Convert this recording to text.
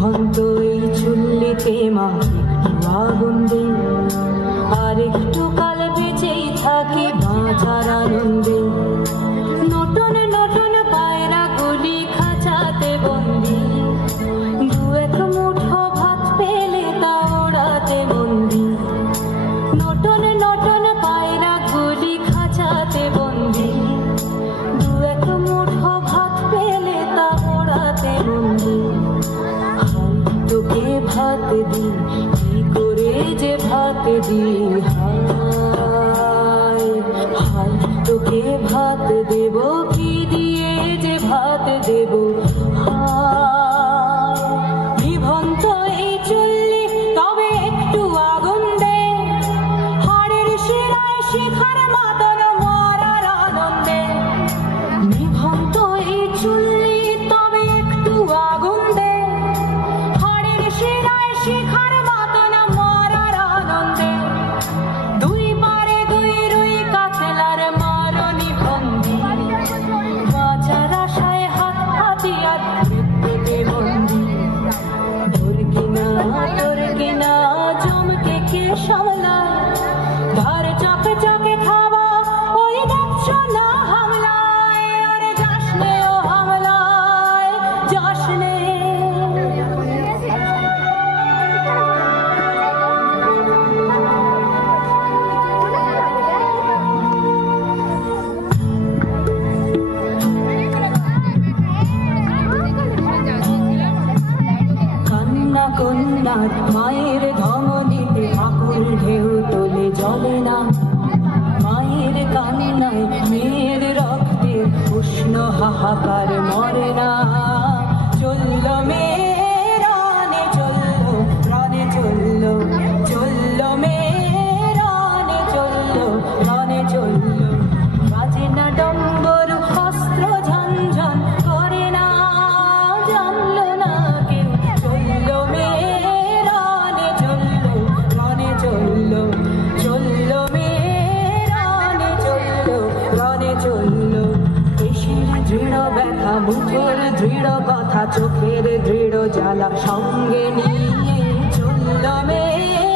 নিভন্ত এই চুল্লিতে মা একটু আগুন দে, আর একটু কাল বেঁচেই থাকি বাঁচার আনন্দে। নতুন নতুন পায়রা গুলি খাঁচাতে বন্দি, দু এক মুঠো ভাত পেলে তা ওড়াতে বন্দি। নতুন নতুন পায়রা গুলি খাঁচাতে বন্দি, দু এক মুঠো ভাত পেলে তা ওড়াতে বন্দি। হাই তোকে ভাত দি, কি করে যে ভাত দি, হায় হায় তোকে ভাত দেব, কি দিয়ে যে ভাত দেব। নিভন্ত এই চুল্লি তবে একটু আগুন দে, হাড়ের শিরায় শিখার মতন মরার আনন্দে। নিভন্ত এই চুল্লি তবে একটু আগুন দে, হাড়ের শিরায় শিখার মতন মরার আনন্দে। দুই পারে দুই রুই কাতলার মারণি বন্দি, বাঁচার আশায় হাত হাতিয়ার মৃত্যুতে বন্দি। তোর কিনা জমকে কে সামলায়, ধার চকে চকে খাওয়া ওই দেখছো না হামলায়। আরে যাসনে ও হামলায়, যাসনে। কান্না কন্যার মায়ের ধমনীতে আকুল ঢেউ তোলে জলে না। মায়ের কান্নায় মেয়ের রক্তে উষ্ণ হাহাকার মরে না। চলল মেয়ে রানে চলল, প্রাণে চলল, চলল মেয়ে রানে চলল, প্রাণে চলল। বাজে না ডম্বর অস্ত্র ঝনঝন করে না, জানল না কেউ। চলল মেয়ে রানে চলল, প্রাণে চলল, চলল মেয়ে রানে চলল, প্রাণে চলল। পেশির দৃঢ় ব্যথা, মুখের দৃঢ় কথা, চোখের দৃঢ় জ্বালা সঙ্গে নিয়ে চলল মেয়ে